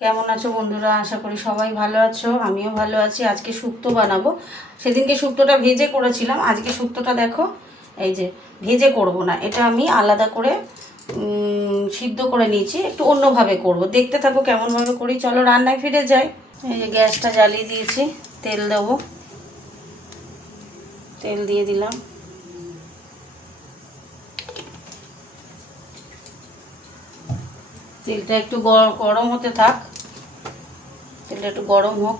কেমন আছো বন্ধুরা? আশা করি সবাই ভালো আছো, আমিও ভালো আছি। আজকে শুক্তো বানাবো। সেদিনকে শুক্তোটা ভেজে করেছিলাম, আজকে শুক্তোটা দেখো এই যে ভেজে করব না, এটা আমি আলাদা করে সিদ্ধ করে নিয়েছি, একটু অন্যভাবে করব। দেখতে থাকো কেমনভাবে করি। চলো রান্নায় ফিরে যাই। এই যে গ্যাসটা জ্বালিয়ে দিয়েছি, তেল দেবো, তেল দিয়ে দিলাম। তেলটা একটু গরম হতে থাক, তেলটা একটু গরম হোক।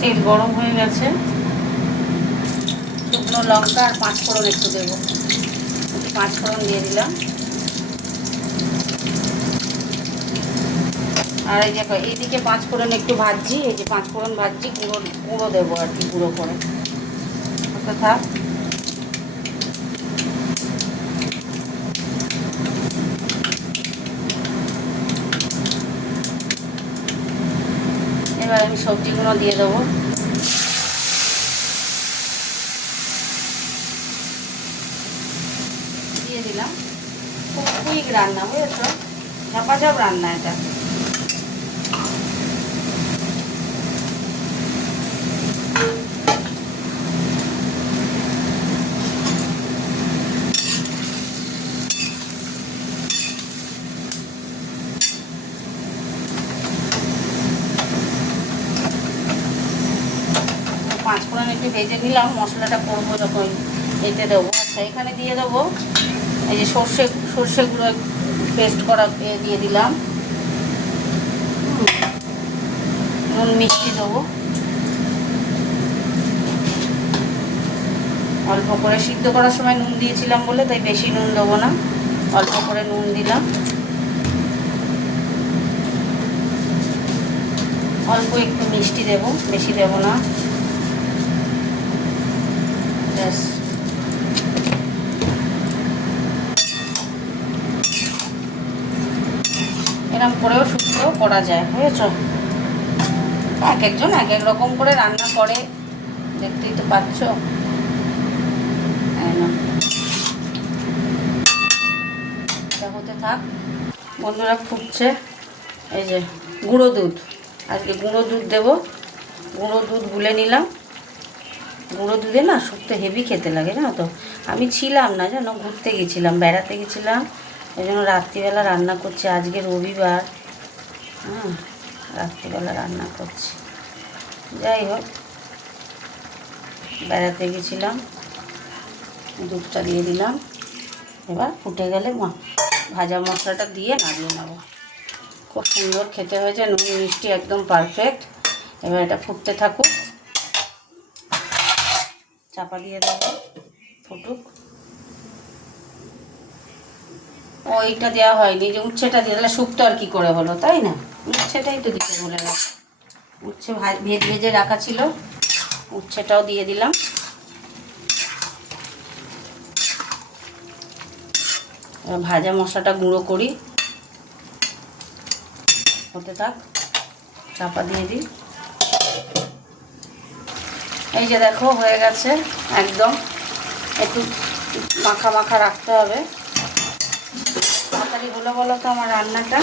তেল গরম হয়ে গেছে, শুকনো লঙ্কা আর 5 ফোড়ন একটু দেবো, 5 ফোড়ন দিয়ে দিলাম। আর এই যে এইদিকে 5 ফোড়ন একটু ভাজছি, এই যে 5 ফোড়ন ভাজছি, গুঁড়ো দেবো আর কি, গুঁড়ো করে ওটা থাক। এবার আমি সবজিগুলো দিয়ে দেবো। দিয়ে দিলাম। খুব কুইক রান্না, বুঝেছো, ঝাপাঝাপ রান্না এটা। পাঁচ ফোড়ন একটু ভেজে নিলাম, মশলাটা করবো যখন এতে দেবো। আচ্ছা, এখানে দিয়ে দেবো এই যে সর্ষে গুঁড়ো পেস্ট করা দিয়ে দিলাম। নুন মিষ্টি দেবো অল্প করে, সিদ্ধ করার সময় নুন দিয়েছিলাম বলে তাই বেশি নুন দেবো না, অল্প করে নুন দিলাম। অল্প একটু মিষ্টি দেবো, বেশি দেবো না। ব্যাস, এরকম করেও শুক্তো করা যায়, বুঝেছো। এক একজন এক এক রকম করে রান্না করে, দেখতেই তো পাচ্ছ। এটা হতে থাক। বন্ধুরা ফুটছে, এই যে গুঁড়ো দুধ, আজকে গুঁড়ো দুধ দেবো। গুঁড়ো দুধ গুলে নিলাম। গুঁড়ো দুধে না শুক্তো হেভি খেতে লাগে, জানো তো। আমি ছিলাম না, জানো, ঘুরতে গেছিলাম, বেড়াতে গেছিলাম, ওই জন্য রাত্রিবেলা রান্না করছি। আজকে রবিবার, হ্যাঁ, রাত্রিবেলা রান্না করছি। যাই হোক, বেড়াতে গেছিলাম, দুধটা দিয়ে দিলাম। এবার ফুটে গেলে ভাজা মশলাটা দিয়ে নামিয়ে নেবো। খুব সুন্দর খেতে হয়েছে, নুন মিষ্টি একদম পারফেক্ট। এবার এটা ফুটতে থাকুক, চাপা দিয়ে দেবো, ফুটুক। ওইটা দেওয়া হয়নি, যে উচ্ছেটা দিয়ে দিলে শুক্তো আর কি করে হলো, তাই না? উচ্ছেটাই তো দিতে বলে রাখা, উচ্ছে ভেজে রাখা ছিল, উচ্ছেটাও দিয়ে দিলাম। ভাজা মশলাটা গুঁড়ো করি, হতে থাক, চাপা দিয়ে দিই। এই যে দেখো হয়ে গেছে একদম, একটু মাখা মাখা রাখতে হবে। তাড়াতাড়ি হলো বলো তো আমার রান্নাটা।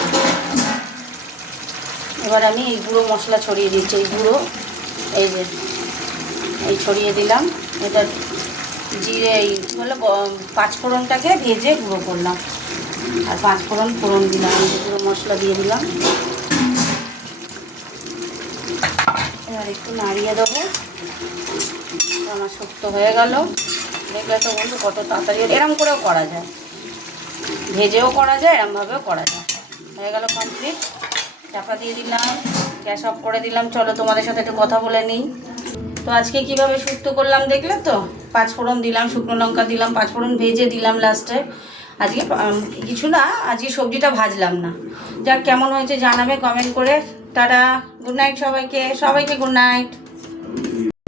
এবার আমি এই গুঁড়ো মশলা ছড়িয়ে দিচ্ছি, এই গুঁড়ো, এই যে এই ছড়িয়ে দিলাম। এটা জিরে, এই হলো 5 ফোড়নটাকে ভেজে গুঁড়ো করলাম, আর 5 ফোড়ন দিলাম, এই যে গুঁড়ো মশলা দিয়ে দিলাম। এবার একটু নাড়িয়ে দেবো। আমার শুক্তো হয়ে গেল। দেখলে তো বন্ধু কত তাড়াতাড়ি, এরম করেও করা যায়, ভেজেও করা যায়, এরমভাবেও করা যায়। হয়ে গেল কমপ্লিট, চাপা দিয়ে দিলাম, গ্যাস অফ করে দিলাম। চলো তোমাদের সাথে একটু কথা বলে নিই। তো আজকে কিভাবে শুক্তো করলাম দেখলে তো। 5 ফোড়ন দিলাম, শুকনো লঙ্কা দিলাম, 5 ফোড়ন ভেজে দিলাম লাস্টে। আজকে কিছু না, আজকে সবজিটা ভাজলাম না। যাক, কেমন হয়েছে জানাবে কমেন্ট করে। টাটা, গুড নাইট সবাইকে, সবাইকে গুড নাইট।